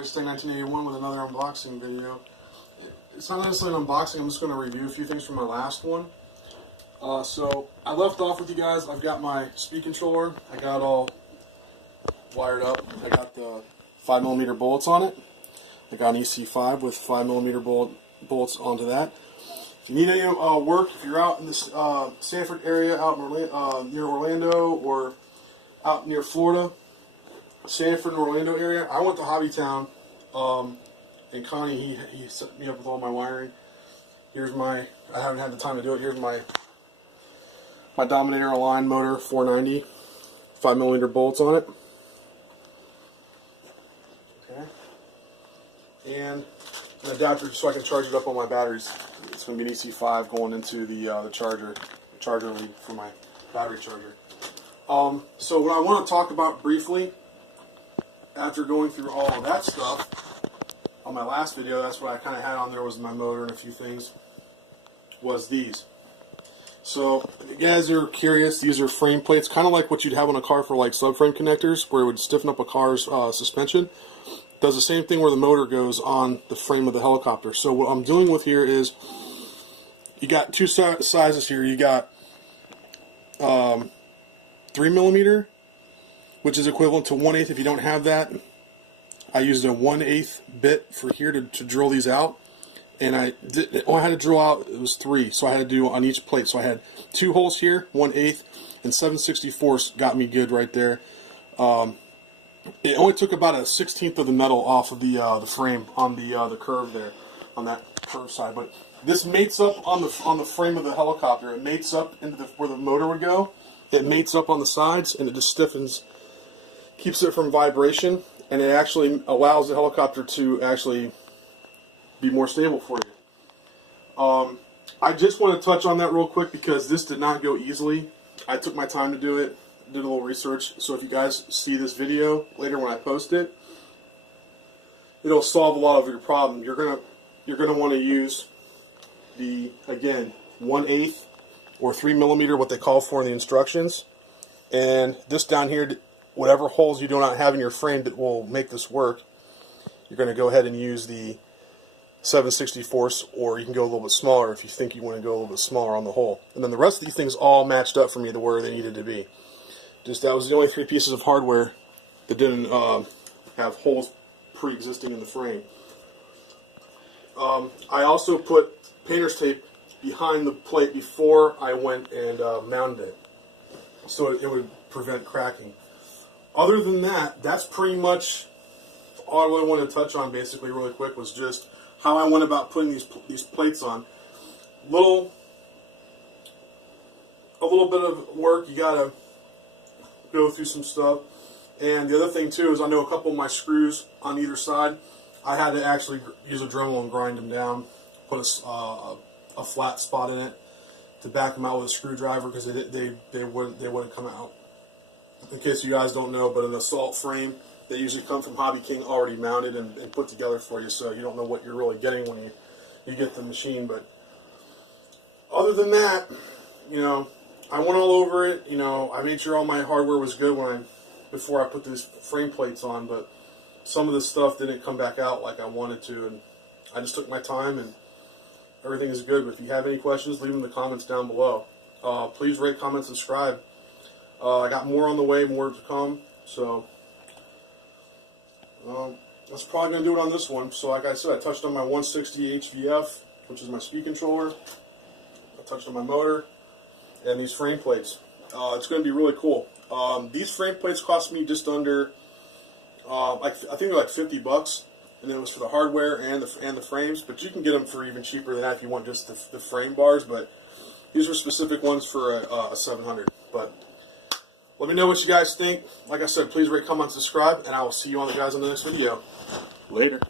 exsisting 1981 with another unboxing video. It's not necessarily an unboxing, I'm just going to review a few things from my last one. So I left off with you guys. I've got my speed controller. I got it all wired up. I got the 5mm bullets on it. I got an EC5 with 5mm bullets onto that. If you need any work, if you're out in the Sanford area, out in near Orlando, or out near Florida, Sanford and Orlando area, I went to Hobbytown, and Connie, he set me up with all my wiring. Here's my, I haven't had the time to do it, here's my Dominator Align motor 490, 5mm bolts on it. Okay. And an adapter so I can charge it up on my batteries. It's going to be an EC5 going into the charger lead for my battery charger. So what I want to talk about briefly, after going through all of that stuff, on my last video, that's what I kind of had on there was my motor and a few things, was these. So if you guys are curious, these are frame plates, kind of like what you'd have on a car for like subframe connectors, where it would stiffen up a car's suspension. Does the same thing where the motor goes on the frame of the helicopter. So what I'm dealing with here is, you got two sizes here. You got 3mm, which is equivalent to 1/8. If you don't have that, I used a 1/8 bit for here to drill these out. And I had to drill out, it was 3, so I had to do on each plate. So I had 2 holes here, 1/8, and 7/64 got me good right there. It only took about a 1/16 of the metal off of the frame on the curve there, on that curve side. But this mates up on the frame of the helicopter. It mates up into where the motor would go. It mates up on the sides, and it just stiffens, keeps it from vibration, and it actually allows the helicopter to actually be more stable for you. I just want to touch on that real quick because this did not go easily. I took my time to do it, did a little research, so if you guys see this video later when I post it, it'll solve a lot of your problem. You're gonna want to use the, again, 1/8 or 3mm, what they call for in the instructions, and this down here, whatever holes you do not have in your frame that will make this work, you're going to go ahead and use the 7/64, or you can go a little bit smaller if you think you want to go a little bit smaller on the hole. And then the rest of these things all matched up for me to where they needed to be. Just that was the only 3 pieces of hardware that didn't have holes pre-existing in the frame. I also put painter's tape behind the plate before I went and mounted it, so it would prevent cracking. Other than that, that's pretty much all I really wanted to touch on basically really quick, was just how I went about putting these plates on. A little bit of work, you gotta go through some stuff. And the other thing too is I know a couple of my screws on either side, I had to actually use a Dremel and grind them down, put a flat spot in it to back them out with a screwdriver, because they wouldn't come out. In case you guys don't know, but an assault frame, they usually come from Hobby King already mounted and put together for you, so you don't know what you're really getting when you get the machine. But other than that, you know, I went all over it. You know, I made sure all my hardware was good before I put these frame plates on, but some of the stuff didn't come back out like I wanted to, and I just took my time, and everything is good. But if you have any questions, leave them in the comments down below. Please rate, comment, subscribe. I got more on the way, more to come, so that's probably going to do it on this one. So like I said, I touched on my 160 HVF, which is my speed controller. I touched on my motor and these frame plates. It's going to be really cool. These frame plates cost me just under, I think they're like $50, and it was for the hardware and the frames. But you can get them for even cheaper than that if you want just the frame bars. But these are specific ones for a 700. But let me know what you guys think. Like I said, please rate, comment, subscribe, and I will see you guys on the next video. Later.